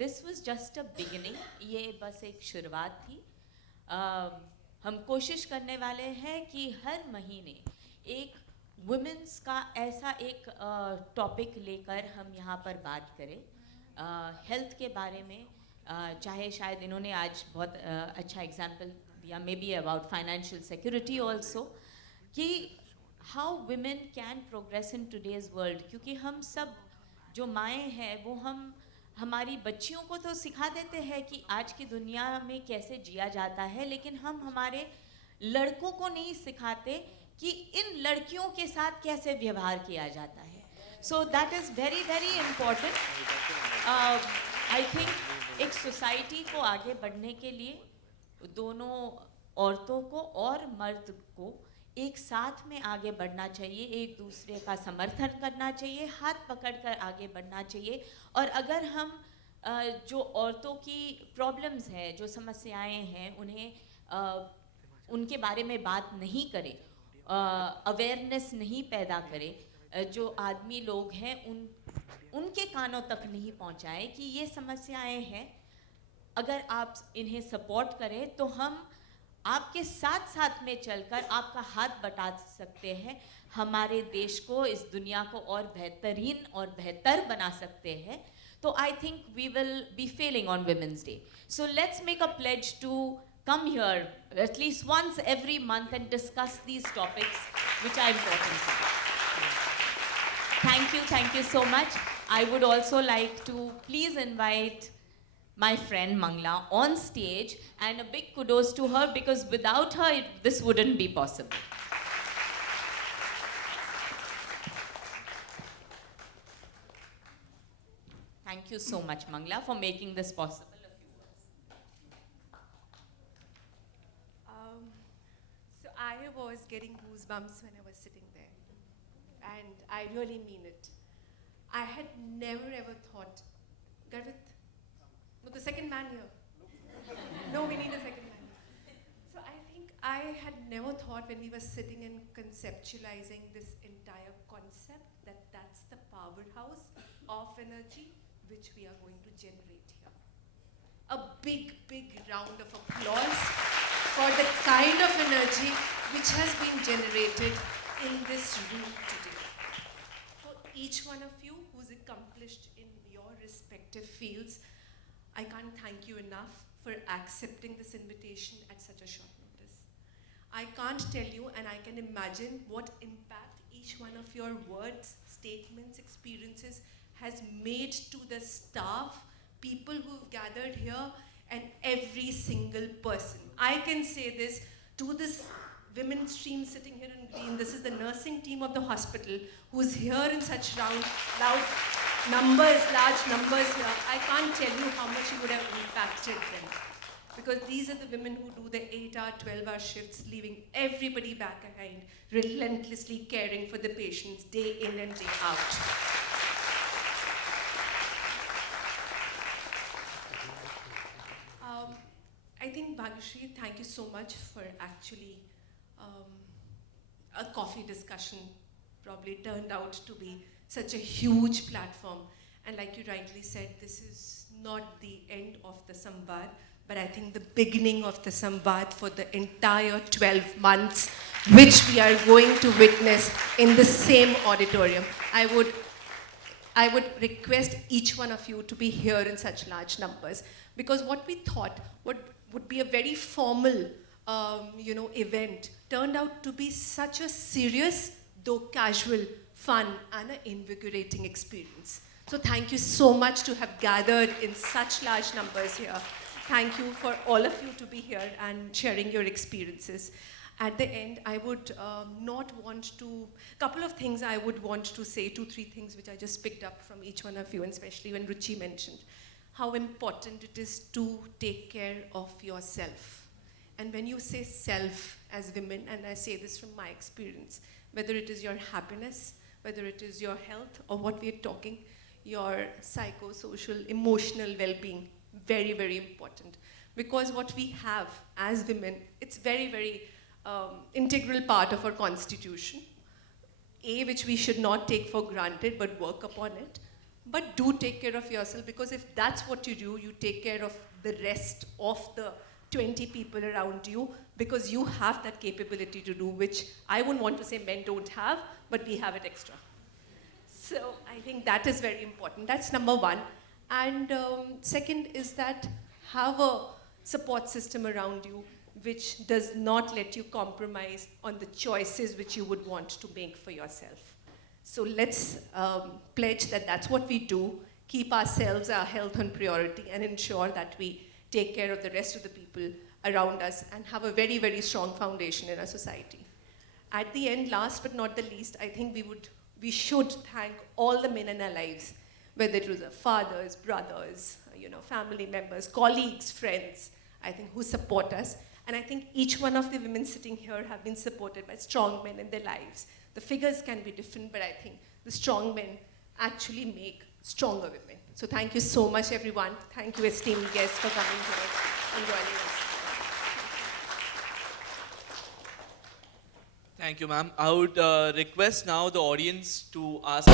this was just a beginning. ये बस एक शुरुआत थी. हम कोशिश करने वाले हैं कि हर महीने एक वुमेन्स का ऐसा एक टॉपिक लेकर हम यहाँ पर बात करें हेल्थ के बारे में. चाहे शायद इन्होंने आज बहुत अच्छा एग्जाम्पल दिया, may be about financial security also, कि how women can progress in today's world. क्योंकि हम सब जो माएँ हैं वो हमारी बच्चियों को तो सिखा देते हैं कि आज की दुनिया में कैसे जिया जाता है, लेकिन हम हमारे लड़कों को नहीं सिखाते कि इन लड़कियों के साथ कैसे व्यवहार किया जाता है. So that is very very important. I think एक सोसाइटी को आगे बढ़ने के लिए दोनों औरतों को और मर्द को एक साथ में आगे बढ़ना चाहिए, एक दूसरे का समर्थन करना चाहिए, हाथ पकड़कर आगे बढ़ना चाहिए. और अगर हम जो औरतों की प्रॉब्लम्स हैं, जो समस्याएं हैं, उन्हें उनके बारे में बात नहीं करें, अवेयरनेस नहीं पैदा करें, जो आदमी लोग हैं उनके कानों तक नहीं पहुंचाएं कि ये समस्याएं हैं, अगर आप इन्हें सपोर्ट करें तो हम आपके साथ साथ में चलकर आपका हाथ बटा सकते हैं, हमारे देश को, इस दुनिया को और बेहतरीन और बेहतर बना सकते हैं. तो I think we will be failing on women's day. So let's make a pledge to come here at least once every month and discuss these topics which are important to you. Thank you so much. I would also like to please invite my friend Mangla on stage, and a big kudos to her because without her this wouldn't be possible. Thank you so much, Mangla, for making this possible. I was getting goosebumps when I was sitting there, and I really mean it. I had never ever thought, Garvit, no, the second man here. No, we need a second man. So I think I had never thought when we were sitting and conceptualizing this entire concept that that's the powerhouse of energy which we are going to generate here. A big, big round of applause for the kind of energy which has been generated in this room today. For each one of you who's accomplished in your respective fields, I can't thank you enough for accepting this invitation at such a short notice. I can't tell you, and I can imagine what impact each one of your words, statements, experiences has made to the staff, people who've gathered here, and every single person. I can say this to this women's team sitting here in green. This is the nursing team of the hospital who's here in such loud numbers, large numbers here. I can't tell you how much you would have impacted them. Because these are the women who do the 8-hour, 12-hour shifts, leaving everybody back behind, relentlessly caring for the patients day in and day out. I think, Bhagyashree, thank you so much for actually a coffee discussion probably turned out to be such a huge platform. And like you rightly said, this is not the end of the Samvaad, but I think the beginning of the Samvaad for the entire 12 months, which we are going to witness in the same auditorium. I would request each one of you to be here in such large numbers, because what we thought would be a very formal event turned out to be such a serious, though casual, fun, and an invigorating experience. So thank you so much to have gathered in such large numbers here. Thank you for all of you to be here and sharing your experiences. At the end, I would couple of things I would want to say, 2-3 things which I just picked up from each one of you, and especially when Ruchi mentioned how important it is to take care of yourself. And when you say self as women, and I say this from my experience, whether it is your happiness, whether it is your health, or what we're talking, your psychosocial, emotional well-being, very, very important. Because what we have as women, it's very, very integral part of our constitution, which we should not take for granted, but work upon it. But do take care of yourself, because if that's what you do, you take care of the rest of the 20 people around you, because you have that capability to do, which I wouldn't want to say men don't have, but we have it extra. So I think that is very important. That's number one. And second is that have a support system around you which does not let you compromise on the choices which you would want to make for yourself. So let's pledge that that's what we do, keep ourselves, our health on priority, and ensure that we take care of the rest of the people around us and have a very, very strong foundation in our society. At the end, last but not the least, I think we should thank all the men in our lives, whether it was our fathers, brothers, family members, colleagues, friends, I think, who support us. And I think each one of the women sitting here have been supported by strong men in their lives. The figures can be different, but I think the strong men actually make stronger women. So thank you so much, everyone. Thank you, esteemed guests, for coming here and joining us. Thank you, ma'am. I would request now the audience to ask.